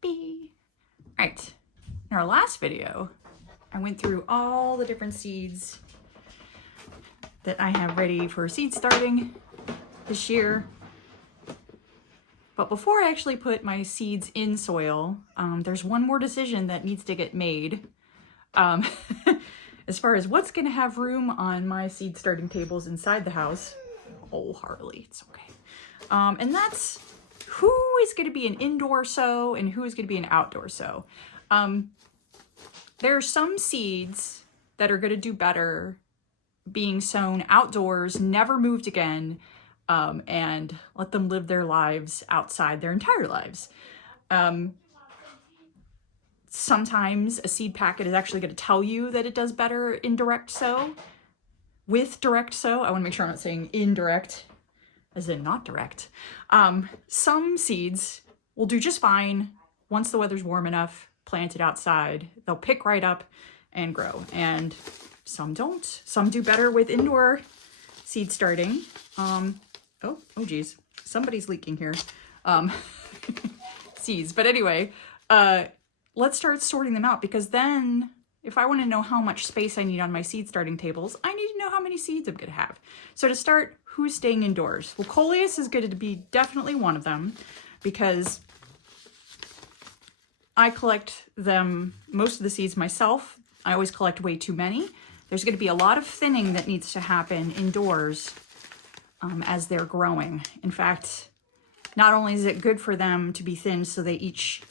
baby. All right, in our last video, I went through all the different seeds that I have ready for seed starting this year. But before I actually put my seeds in soil, there's one more decision that needs to get made. As far as what's gonna have room on my seed starting tables inside the house. Oh, Harley, it's okay. And that's who is gonna be an indoor sow and who is gonna be an outdoor sow. There are some seeds that are gonna do better being sown outdoors, never moved again, and let them live their lives outside their entire lives. Sometimes a seed packet is actually going to tell you that it does better in direct sow. With direct sow, I want to make sure I'm not saying indirect, as in not direct. Some seeds will do just fine once the weather's warm enough, planted outside. They'll pick right up and grow, and some don't. Some do better with indoor seed starting. Oh geez, somebody's leaking here. Seeds, but anyway, let's start sorting them out, because then if I want to know how much space I need on my seed starting tables, I need to know how many seeds I'm going to have. So to start, who's staying indoors? Well, coleus is going to be definitely one of them, because I collect them, most of the seeds myself. I always collect way too many. There's going to be a lot of thinning that needs to happen indoors as they're growing. In fact, not only is it good for them to be thin so that each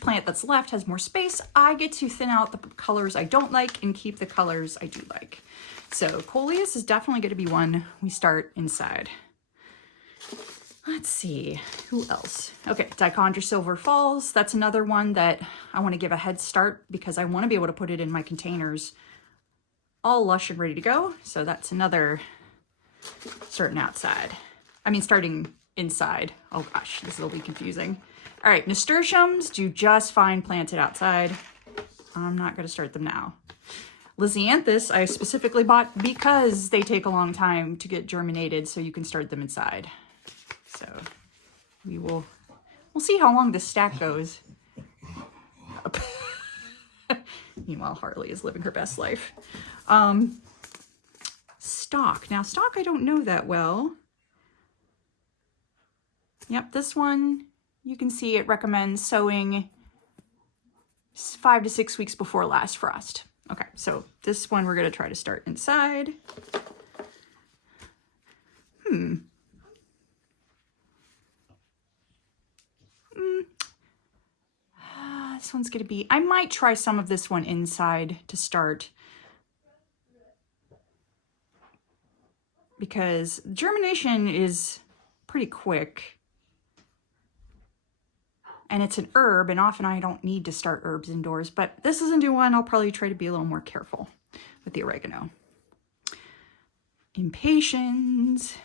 plant that's left has more space, I get to thin out the colors I don't like and keep the colors I do like. So coleus is definitely going to be one we start inside. Let's see, who else? Okay, Dichondra Silver Falls. That's another one that I want to give a head start because I want to be able to put it in my containers all lush and ready to go. So that's another starting outside. I mean, starting inside. Oh gosh, this will be confusing. All right, nasturtiums do just fine planted outside. I'm not going to start them now. Lisianthus I specifically bought because they take a long time to get germinated, so you can start them inside. So we'll see how long this stack goes. Meanwhile, Harley is living her best life. Stock. Now, stock I don't know that well. Yep, this one, you can see it recommends sowing 5 to 6 weeks before last frost. Okay, so this one we're going to try to start inside. This one's going to be, I might try some of this one inside to start, because germination is pretty quick. And it's an herb, and often I don't need to start herbs indoors, but this is a new one. I'll probably try to be a little more careful with the oregano. Impatiens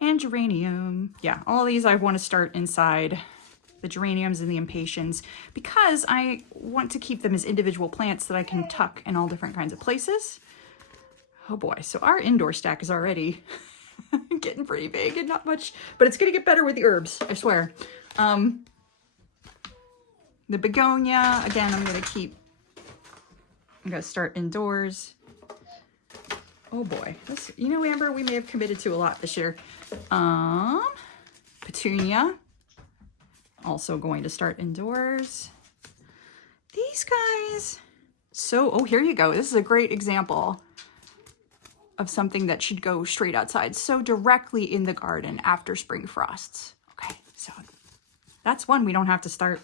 and geranium. Yeah, all these I want to start inside, the geraniums and the impatiens, because I want to keep them as individual plants that I can tuck in all different kinds of places. Oh boy, so our indoor stack is already getting pretty big and not much, but it's going to get better with the herbs, I swear. The begonia, again, I'm going to start indoors. Oh boy, this, you know, Amber, we may have committed to a lot this year. Petunia, also going to start indoors. These guys, so, oh, here you go. This is a great example of something that should go straight outside. So directly in the garden after spring frosts. Okay, so that's one we don't have to start.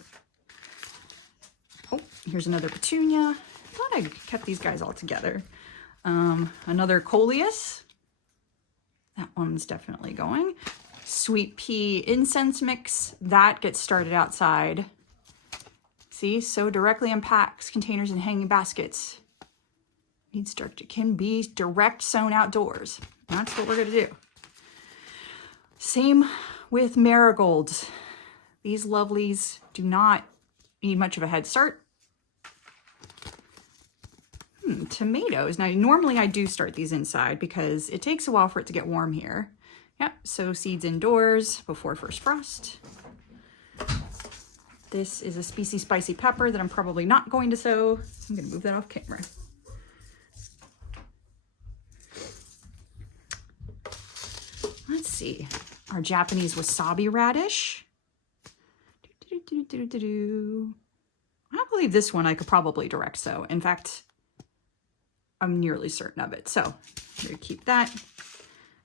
Oh, here's another petunia. I thought I kept these guys all together. Another coleus. That one's definitely going. Sweet pea incense mix. That gets started outside. See, so directly in packs, containers, and hanging baskets. Can be direct sown outdoors. That's what we're going to do. Same with marigolds. These lovelies do not need much of a head start. Tomatoes. Now, normally I do start these inside because it takes a while for it to get warm here. Yep, so seeds indoors before first frost. This is a species spicy pepper that I'm probably not going to sow. I'm going to move that off camera. Let's see. Our Japanese wasabi radish. I believe this one I could probably direct sow. In fact, I'm nearly certain of it. So I'm going to keep that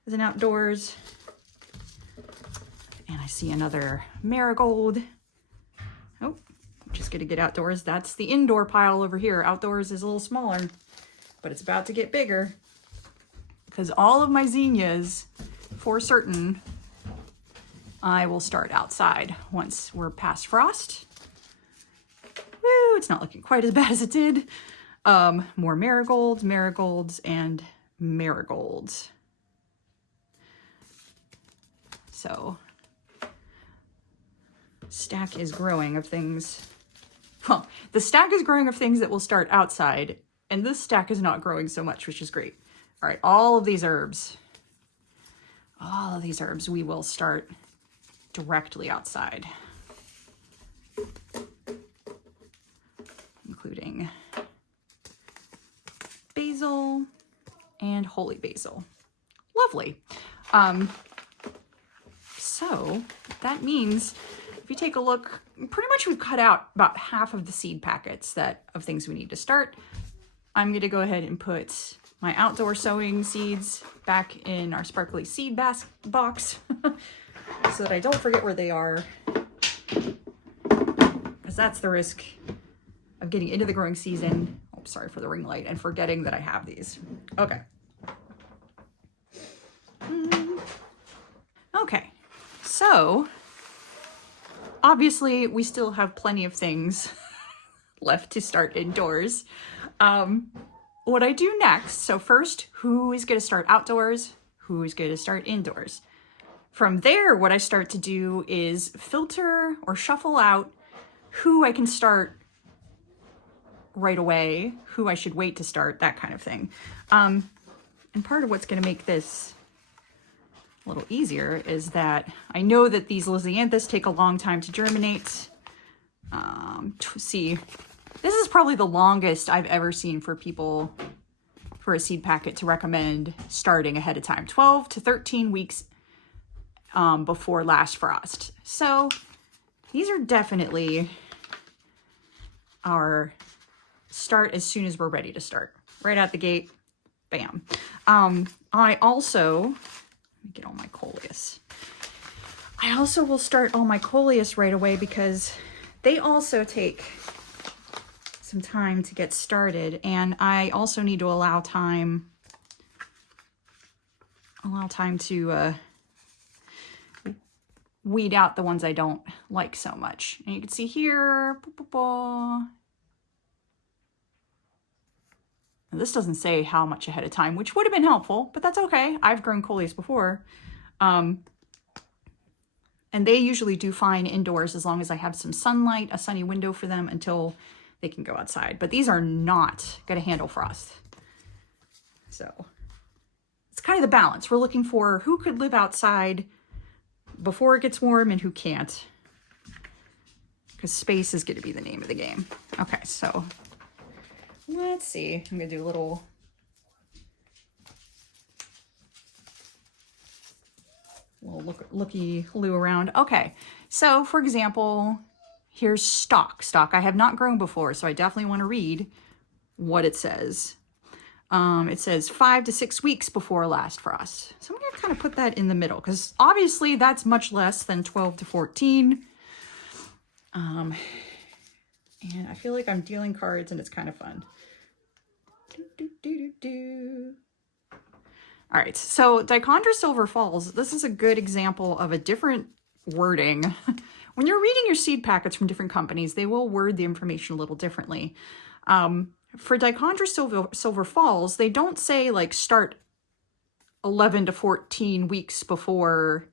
as an outdoors. And I see another marigold. Oh, just going to get outdoors. That's the indoor pile over here. Outdoors is a little smaller, but it's about to get bigger because all of my zinnias, for certain, I will start outside once we're past frost. Woo, it's not looking quite as bad as it did. More marigolds, and marigolds. So, stack is growing of things. Well, the stack is growing of things that will start outside, and this stack is not growing so much, which is great. All right, all of these herbs we will start directly outside, including basil and holy basil. Lovely. So that means if you take a look, pretty much we've cut out about half of the seed packets of things we need to start. I'm going to go ahead and put my outdoor sowing seeds back in our sparkly seed box so that I don't forget where they are, because that's the risk of getting into the growing season. Oh, sorry for the ring light, and forgetting that I have these. Okay. Okay, so obviously we still have plenty of things left to start indoors. What I do next, so first, who is going to start outdoors? Who is going to start indoors? From there, what I start to do is filter or shuffle out who I can start right away, who I should wait to start, that kind of thing. And part of what's going to make this a little easier is that I know that these lisianthus take a long time to germinate. See, this is probably the longest I've ever seen for people for a seed packet to recommend starting ahead of time, 12 to 13 weeks before last frost. So these are definitely our start as soon as we're ready to start. Right out the gate, bam. I also, let me get all my coleus. I also will start all my coleus right away because they also take some time to get started, and I also need to allow time to weed out the ones I don't like so much. And you can see here, now, this doesn't say how much ahead of time, which would have been helpful, but that's okay. I've grown coleus before. And they usually do fine indoors as long as I have some sunlight, a sunny window for them until they can go outside. But these are not going to handle frost. So it's kind of the balance. We're looking for who could live outside before it gets warm and who can't, because space is going to be the name of the game. Okay, so let's see. I'm going to do a little looky-loo around. Okay, so for example, here's stock. Stock I have not grown before, so I definitely want to read what it says. It says 5 to 6 weeks before last frost. So I'm going to kind of put that in the middle, because obviously that's much less than 12 to 14. And I feel like I'm dealing cards and it's kind of fun. All right, so Dichondra Silver Falls, this is a good example of a different wording. When you're reading your seed packets from different companies, they will word the information a little differently. For Dichondra Silver Falls, they don't say like start 11 to 14 weeks before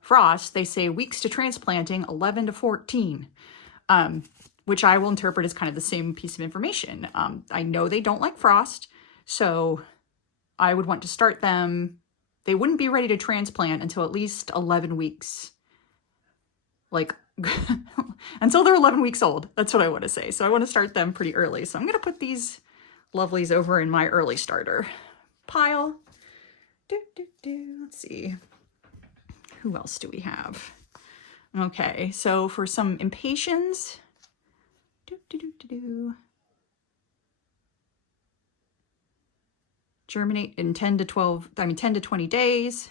frost. They say weeks to transplanting, 11 to 14, which I will interpret as kind of the same piece of information. I know they don't like frost, so I would want to start them. They wouldn't be ready to transplant until at least 11 weeks, like until they're 11 weeks old. That's what I want to say. So I want to start them pretty early. So I'm going to put these lovelies over in my early starter pile. Let's see. Who else do we have? Okay, so for some impatiens, germinate in 10 to 20 days.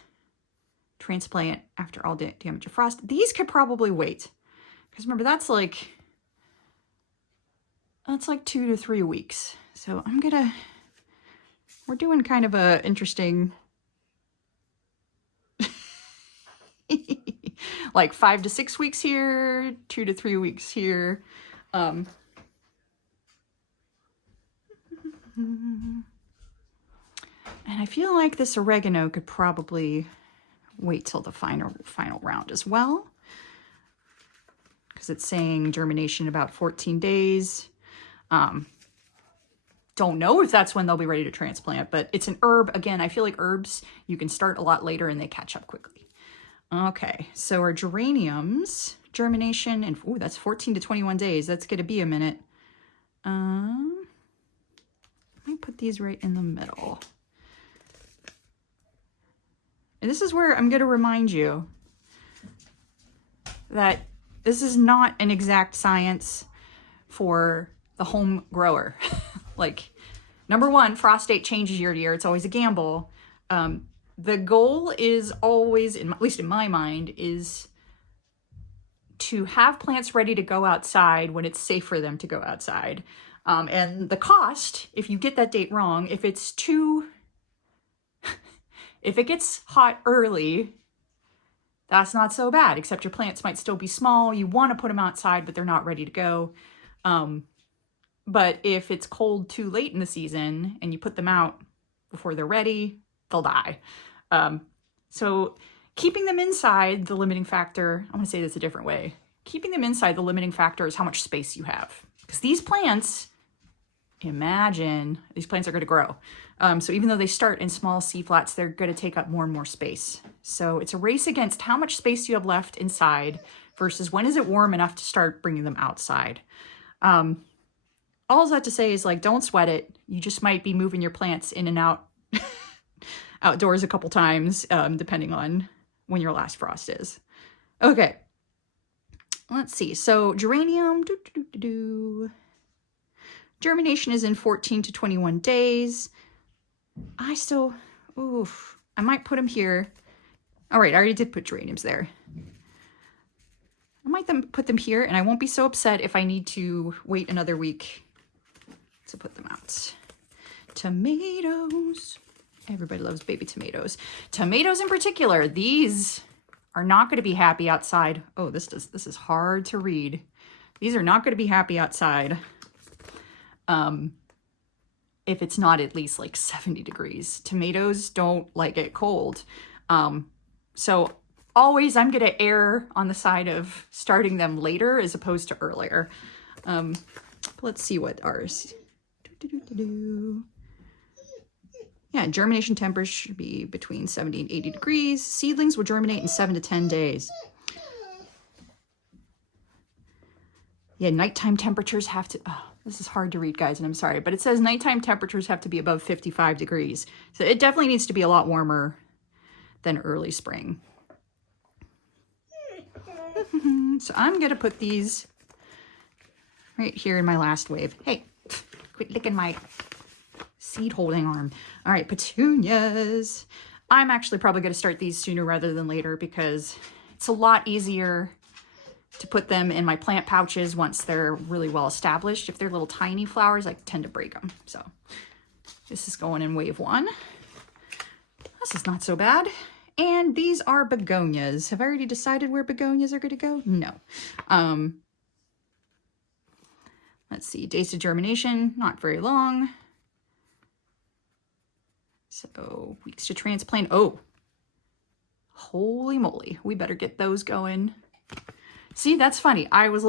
Transplant after all damage of frost. These could probably wait. Because remember, that's like 2 to 3 weeks. So we're doing kind of a interesting, like 5 to 6 weeks here, 2 to 3 weeks here. And I feel like this oregano could probably wait till the final round as well, because it's saying germination about 14 days. Don't know if that's when they'll be ready to transplant, but it's an herb. Again, I feel like herbs, you can start a lot later and they catch up quickly. Okay, so our geraniums, germination, and ooh, that's 14 to 21 days. That's going to be a minute. I might put these right in the middle. And this is where I'm going to remind you that this is not an exact science for the home grower. Like, number one, frost date changes year to year. It's always a gamble. The goal is always, at least in my mind, is to have plants ready to go outside when it's safe for them to go outside. And the cost, if you get that date wrong, if it gets hot early, that's not so bad, except your plants might still be small. You want to put them outside, but they're not ready to go. But if it's cold too late in the season and you put them out before they're ready, they'll die. So keeping them inside, the limiting factor, I'm going to say this a different way. Keeping them inside, the limiting factor is how much space you have. Because these plants, imagine, these plants are going to grow. So even though they start in small C-flats, they're going to take up more and more space. So it's a race against how much space you have left inside versus when is it warm enough to start bringing them outside. All that to say is, like, don't sweat it. You just might be moving your plants in and out outdoors a couple times, depending on when your last frost is. Okay. Let's see. So geranium, germination is in 14 to 21 days. I might put them here. All right, I already did put geraniums there. I might put them here, and I won't be so upset if I need to wait another week to put them out. Tomatoes. Everybody loves baby tomatoes. Tomatoes in particular, these are not going to be happy outside. Oh, this is hard to read. These are not going to be happy outside. If it's not at least like 70 degrees. Tomatoes don't like it cold. So always I'm going to err on the side of starting them later as opposed to earlier. Let's see what ours. Yeah, germination temperature should be between 70 and 80 degrees. Seedlings will germinate in 7 to 10 days. Yeah, nighttime temperatures have to... Oh, this is hard to read, guys, and I'm sorry. But it says nighttime temperatures have to be above 55 degrees. So it definitely needs to be a lot warmer than early spring. So I'm going to put these right here in my last wave. Hey, quit licking my seed holding arm. All right, petunias. I'm actually probably going to start these sooner rather than later because it's a lot easier to put them in my plant pouches once they're really well established. If they're little tiny flowers, I tend to break them. So this is going in wave 1. This is not so bad. And these are begonias. Have I already decided where begonias are going to go? No. Let's see, days to germination, not very long. So weeks to transplant. Oh, holy moly. We better get those going. See, that's funny. I was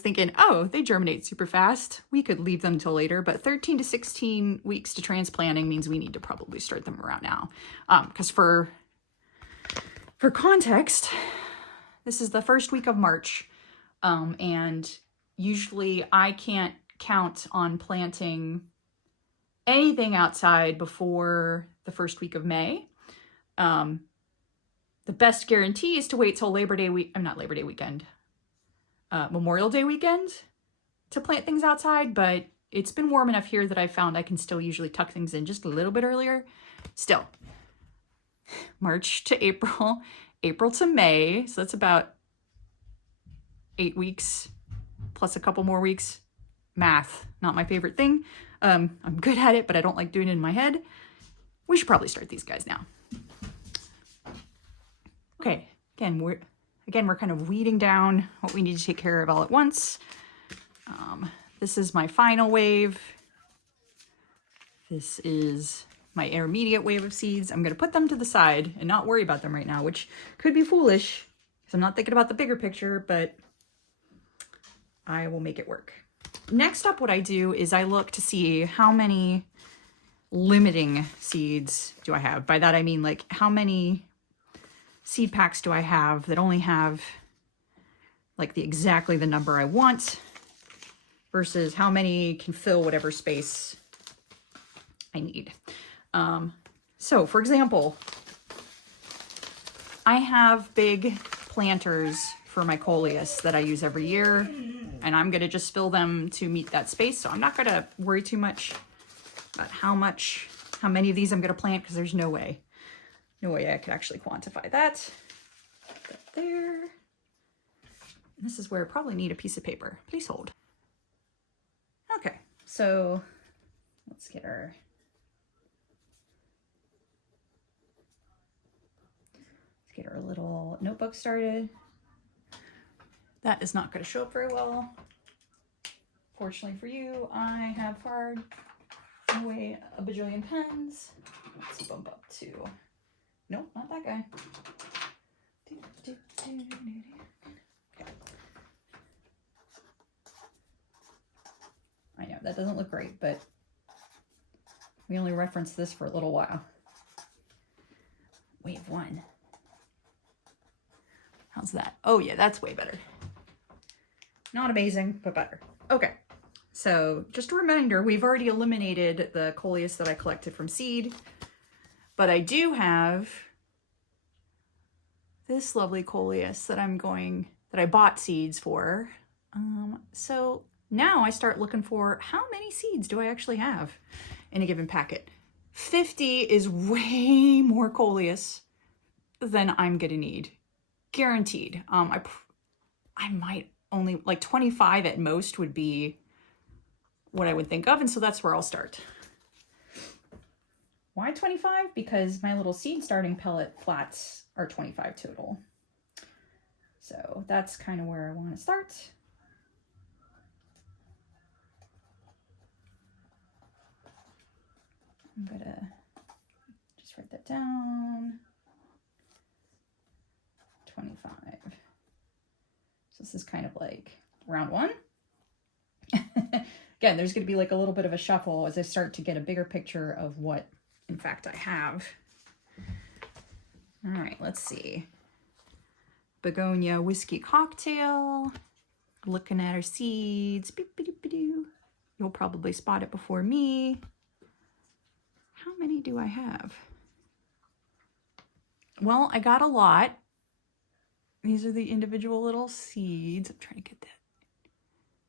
thinking, oh, they germinate super fast. We could leave them till later, but 13 to 16 weeks to transplanting means we need to probably start them around now. Because for context, This is the first week of March, and usually I can't count on planting anything outside before the first week of May. The best guarantee is to wait till Labor Day week, not Labor Day weekend, Memorial Day weekend to plant things outside, but it's been warm enough here that I found I can still usually tuck things in just a little bit earlier. Still, March to April, April to May, so that's about 8 weeks plus a couple more weeks. Math, not my favorite thing. I'm good at it, but I don't like doing it in my head. We should probably start these guys now. Okay, again, we're kind of weeding down what we need to take care of all at once. This is my final wave. This is my intermediate wave of seeds. I'm going to put them to the side and not worry about them right now, which could be foolish because I'm not thinking about the bigger picture, but I will make it work. Next up, what I do is I look to see how many limiting seeds do I have. By that, I mean like how many seed packs do I have that only have like exactly the number I want versus how many can fill whatever space I need. So for example, I have big planters for my coleus that I use every year, and I'm going to just fill them to meet that space. So I'm not going to worry too much about how many of these I'm going to plant, because there's no way I could actually quantify that. Put that there. And this is where I probably need a piece of paper. Please hold. Okay, so let's get our little notebook started. That is not going to show up very well. Fortunately for you, I have far away a bajillion pens. Let's bump up to, nope, not that guy. Okay. I know, that doesn't look great, but we only referenced this for a little while. Wave 1. How's that? Oh yeah, that's way better. Not amazing, but better. Okay, so just a reminder, we've already eliminated the coleus that I collected from seed, but I do have this lovely coleus that I bought seeds for. So now I start looking for how many seeds do I actually have in a given packet. 50 is way more coleus than I'm gonna need. Guaranteed. I might only, like 25 at most would be what I would think of, and so that's where I'll start. Why 25? Because my little seed starting pellet flats are 25 total. So that's kind of where I want to start. I'm gonna just write that down. 25. So this is kind of like round 1. Again, there's going to be like a little bit of a shuffle as I start to get a bigger picture of what, in fact, I have. All right, let's see. Begonia whiskey cocktail. Looking at our seeds. You'll probably spot it before me. How many do I have? Well, I got a lot. These are the individual little seeds. I'm trying to get that.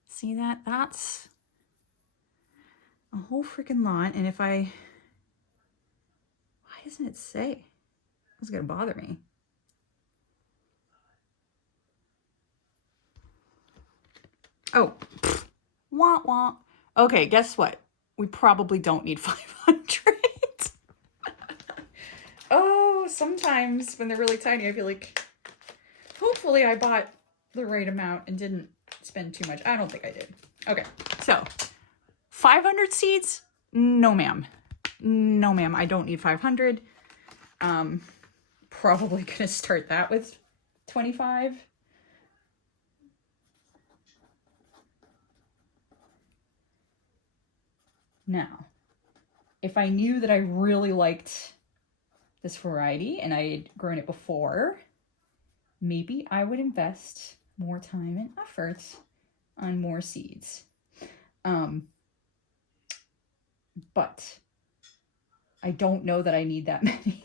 See that? That's a whole freaking lot. And if why doesn't it say? It's gonna bother me. Oh, wah wah. Okay, guess what? We probably don't need 500. Oh, sometimes when they're really tiny, I feel like, hopefully I bought the right amount and didn't spend too much. I don't think I did. Okay, so 500 seeds? No, ma'am. No, ma'am. I don't need 500. Probably gonna start that with 25. Now, if I knew that I really liked this variety and I had grown it before, maybe I would invest more time and effort on more seeds. But I don't know that I need that many.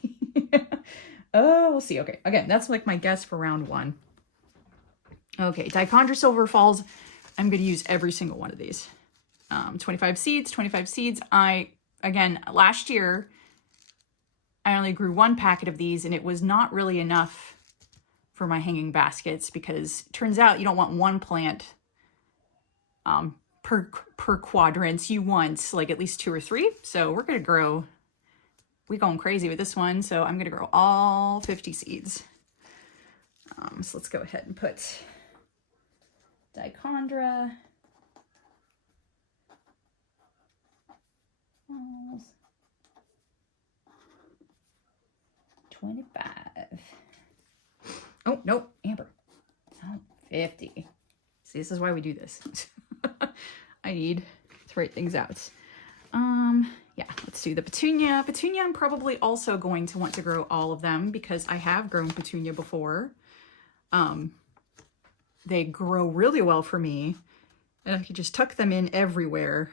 Oh, we'll see. Okay, again, that's like my guess for round 1. Okay, Dichondra Silver Falls. I'm going to use every single one of these. 25 seeds, 25 seeds. Again, last year, I only grew 1 packet of these, and it was not really enough for my hanging baskets, because it turns out you don't want 1 plant per quadrants. You want like at least 2 or 3. So we're going to grow, we're going crazy with this one. So I'm going to grow all 50 seeds. So let's go ahead and put Dichondra. 25. Oh, no, Amber. Oh, 50. See, this is why we do this. I need to write things out. Yeah, let's do the petunia. Petunia, I'm probably also going to want to grow all of them because I have grown petunia before. They grow really well for me, and I can just tuck them in everywhere.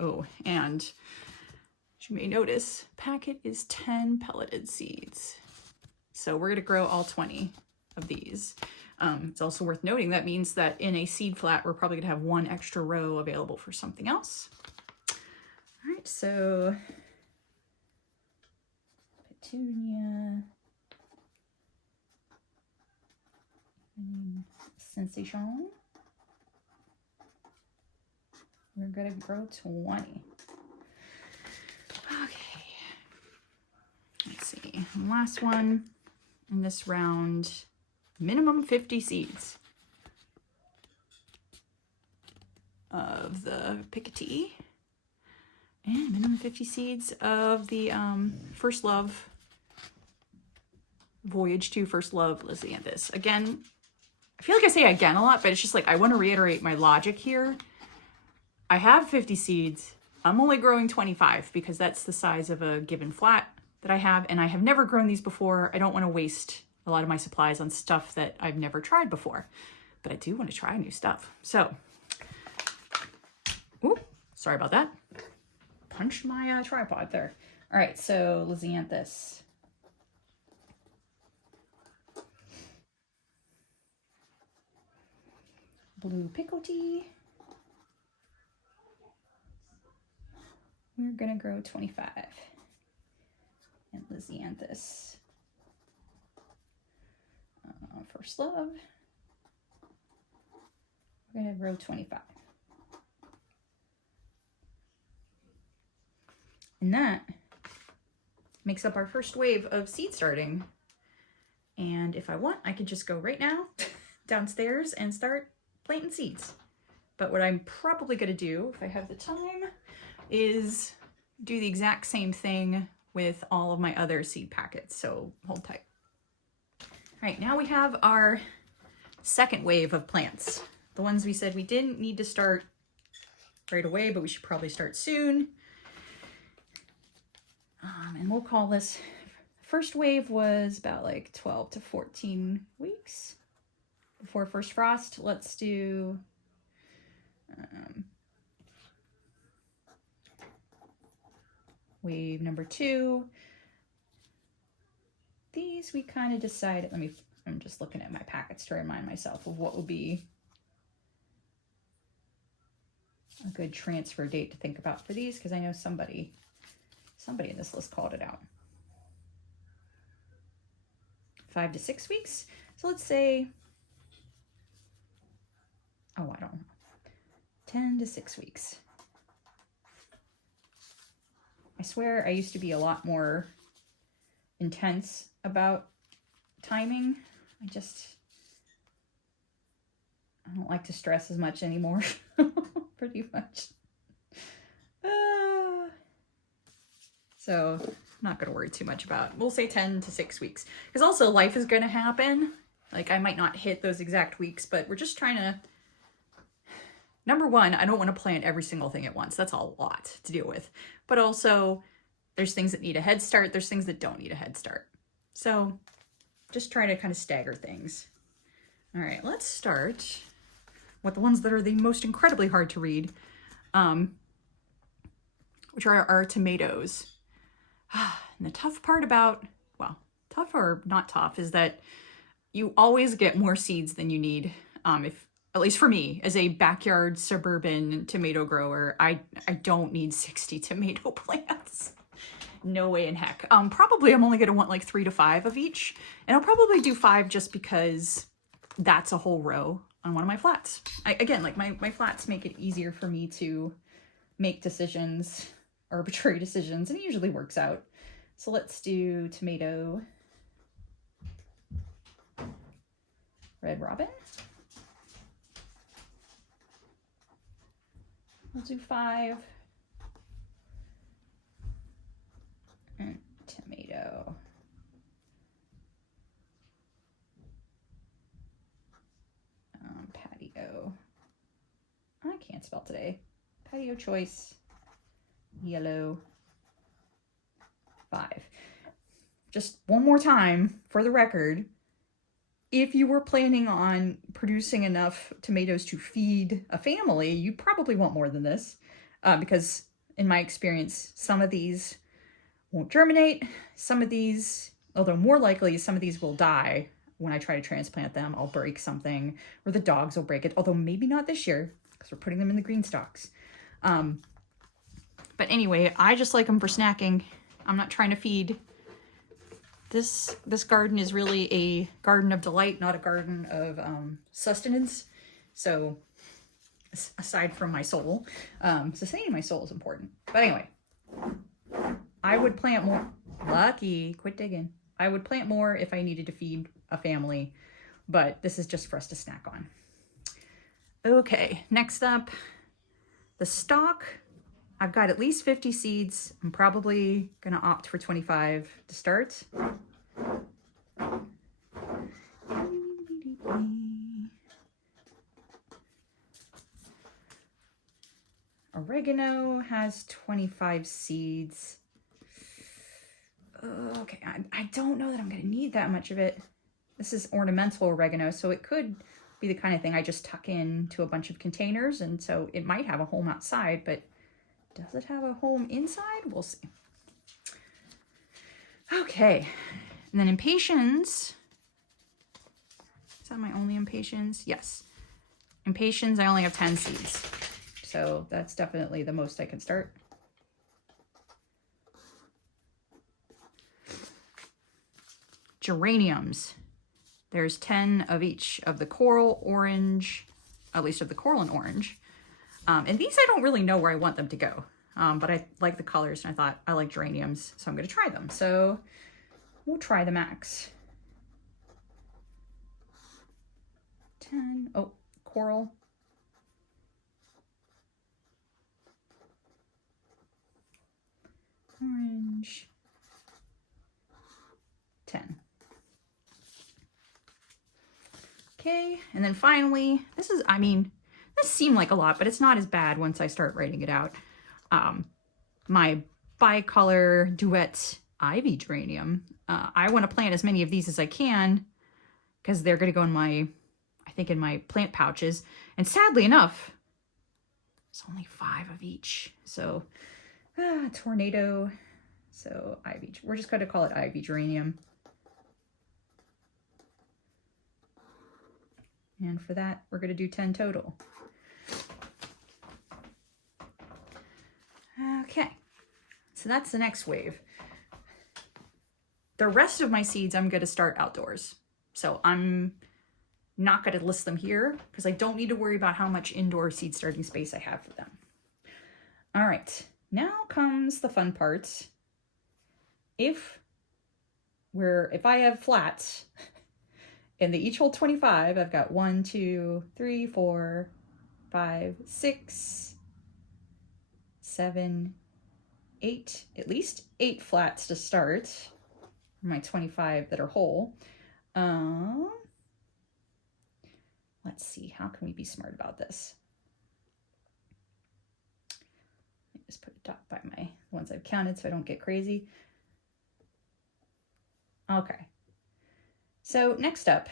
Oh, and as you may notice, packet is 10 pelleted seeds. So we're going to grow all 20 of these. It's also worth noting that means that in a seed flat, we're probably going to have 1 extra row available for something else. All right, so petunia, sensation. We're going to grow 20. Okay. Let's see. Last one in this round. Minimum 50 seeds of the Picotee. And minimum 50 seeds of the First Love Voyage to First Love Lisianthus. Again, I feel like I say again a lot, but it's just like I want to reiterate my logic here. I have 50 seeds. I'm only growing 25 because that's the size of a given flat that I have, and I have never grown these before. I don't want to waste a lot of my supplies on stuff that I've never tried before, but I do want to try new stuff. So, ooh, sorry about that. Punched my tripod there. All right, so Lisianthus. Blue Picotee. We're gonna grow 25. And Lisianthus. First Love. We're gonna grow 25. And that makes up our first wave of seed starting. And if I want, I can just go right now downstairs and start planting seeds. But what I'm probably gonna do, if I have the time, is do the exact same thing with all of my other seed packets. So hold tight. All right, now we have our second wave of plants. The ones we said we didn't need to start right away, but we should probably start soon. And we'll call this, first wave was about like 12 to 14 weeks before first frost. Let's do wave number 2. These we kind of decided, I'm just looking at my packets to remind myself of what would be a good transfer date to think about for these, because I know somebody in this list called it out. 5 to 6 weeks. So let's say, oh, I don't know, 10 to 6 weeks. I swear I used to be a lot more intense about timing. I don't like to stress as much anymore. Pretty much. So I'm not going to worry too much about it. We'll say 10 to 6 weeks. Because also life is going to happen. Like I might not hit those exact weeks, but we're just trying to... Number one, I don't want to plant every single thing at once. That's a lot to deal with. But also, there's things that need a head start. There's things that don't need a head start. So just try to kind of stagger things. All right, let's start with the ones that are the most incredibly hard to read, which are our tomatoes. And the tough part about, well, tough or not tough, is that you always get more seeds than you need. If, at least for me, as a backyard suburban tomato grower, I don't need 60 tomato plants. No way in heck. Probably I'm only gonna want like 3 to 5 of each, and I'll probably do 5 just because that's a whole row on one of my flats. Again, like my flats make it easier for me to make decisions, arbitrary decisions, and it usually works out. So let's do tomato, red robin. We'll do 5. And tomato. Patio. I can't spell today. Patio choice. Yellow. 5. Just one more time for the record. If you were planning on producing enough tomatoes to feed a family, you probably want more than this, because in my experience, some of these won't germinate. Some of these, although more likely, some of these will die when I try to transplant them. I'll break something, or the dogs will break it, although maybe not this year because we're putting them in the green stalks. But anyway, I just like them for snacking. I'm not trying to feed. This garden is really a garden of delight, not a garden of sustenance. So aside from my soul, sustaining my soul is important. But anyway, I would plant more. Lucky, quit digging. I would plant more if I needed to feed a family, but this is just for us to snack on. Okay, next up, the stalk. I've got at least 50 seeds. I'm probably gonna opt for 25 to start. Oregano has 25 seeds. Okay, I don't know that I'm gonna need that much of it. This is ornamental oregano, so it could be the kind of thing I just tuck into a bunch of containers, and so it might have a home outside, but does it have a home inside? We'll see. Okay, and then impatiens. Is that my only impatiens? Yes. Impatiens, I only have 10 seeds. So that's definitely the most I can start. Geraniums. There's 10 of each of the coral orange, at least of the coral and orange. And these I don't really know where I want them to go. But I like the colors, and I thought I like geraniums, so I'm going to try them. So we'll try the max. 10. Oh, coral. Orange. 10. Okay, and then finally, this is, I mean, this seemed like a lot, but it's not as bad once I start writing it out. My bicolor duet ivy geranium. I want to plant as many of these as I can because they're going to go in my, I think in my plant pouches. And sadly enough, it's only 5 of each. So tornado. So ivy, we're just going to call it ivy geranium. And for that, we're going to do 10 total. Okay, so that's the next wave. The rest of my seeds, I'm going to start outdoors. So I'm not going to list them here because I don't need to worry about how much indoor seed starting space I have for them. All right, now comes the fun part. If I have flats and they each hold 25, I've got 1, 2, 3, 4, 5, 6, 7, 8, at least 8 flats to start. My 25 that are whole. Let's see, how can we be smart about this? Let me just put a dot by my ones I've counted so I don't get crazy. Okay. So next up,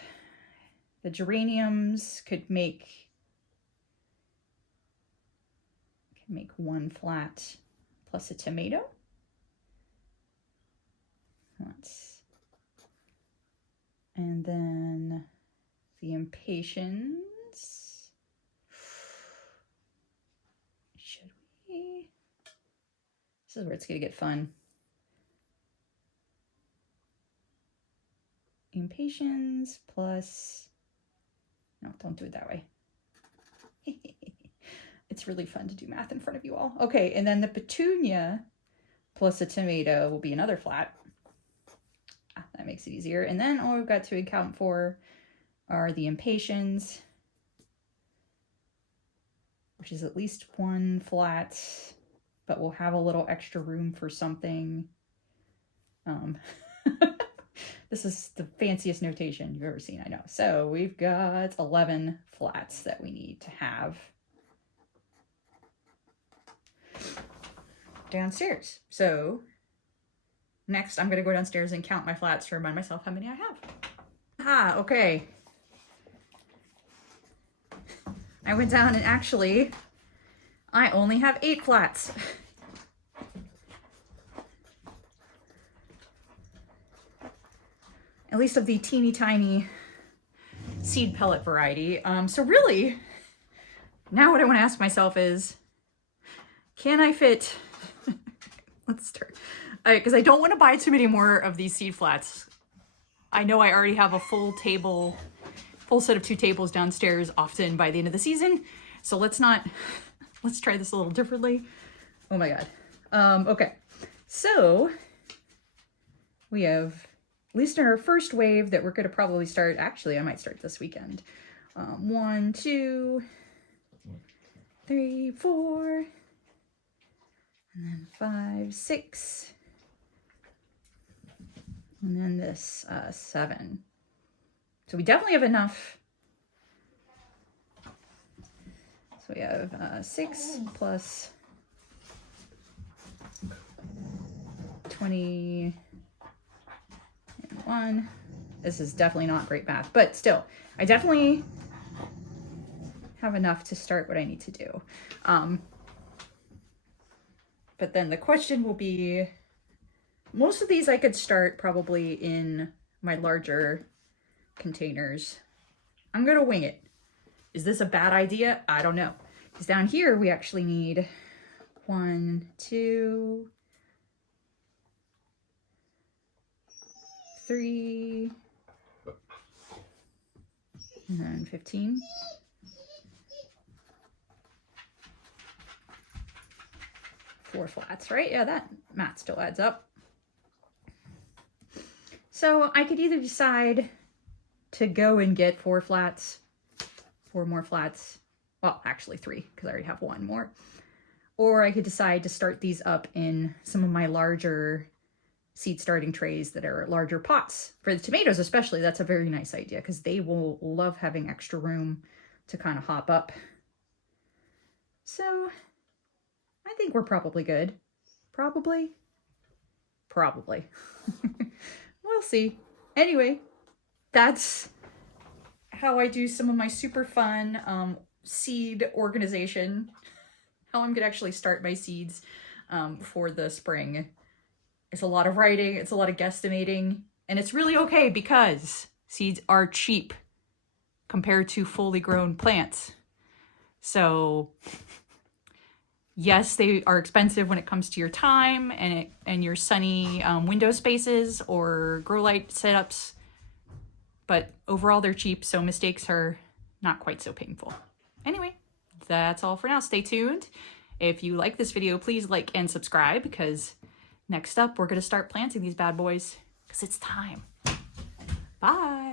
the geraniums could make one flat plus a tomato. And then the impatiens. Should we? This is where it's gonna get fun. Impatiens plus, no, don't do it that way. It's really fun to do math in front of you all. Okay, and then the petunia plus a tomato will be another flat. That makes it easier. And then all we've got to account for are the impatiens, which is at least one flat, but we'll have a little extra room for something. This is the fanciest notation you've ever seen, I know. So we've got 11 flats that we need to have downstairs. So next I'm gonna go downstairs and count my flats to remind myself how many I have. Ah, okay. I went down and actually, I only have 8 flats. At least of the teeny tiny seed pellet variety. So really, now what I want to ask myself is, can I fit, let's start, because I don't want to buy too many more of these seed flats. I know I already have a full set of 2 tables downstairs often by the end of the season. So let's try this a little differently. Oh my God. Okay, so we have, at least in our first wave that we're going to probably start, actually I might start this weekend. 1, 2, 3, 4, and then 5, 6, and then this 7. So we definitely have enough. So we have 6 plus 21. This is definitely not great math, but still, I definitely have enough to start what I need to do. But then the question will be, most of these I could start probably in my larger containers. I'm gonna wing it. Is this a bad idea? I don't know. Because down here we actually need 1, 2, 3, and then 15. Four flats, right? Yeah, that math still adds up. So I could either decide to go and get 4 more flats. Well, actually 3, because I already have 1 more. Or I could decide to start these up in some of my larger seed starting trays that are larger pots. For the tomatoes especially, that's a very nice idea because they will love having extra room to kind of hop up. So I think we're probably good. Probably. We'll see. Anyway, that's how I do some of my super fun seed organization. How I'm gonna actually start my seeds for the spring. It's a lot of writing, it's a lot of guesstimating, and it's really okay because seeds are cheap compared to fully grown plants. So yes, they are expensive when it comes to your time and your sunny window spaces or grow light setups, but overall they're cheap, so mistakes are not quite so painful. Anyway, that's all for now. Stay tuned. If you like this video, please like and subscribe because next up we're going to start planting these bad boys because it's time. Bye.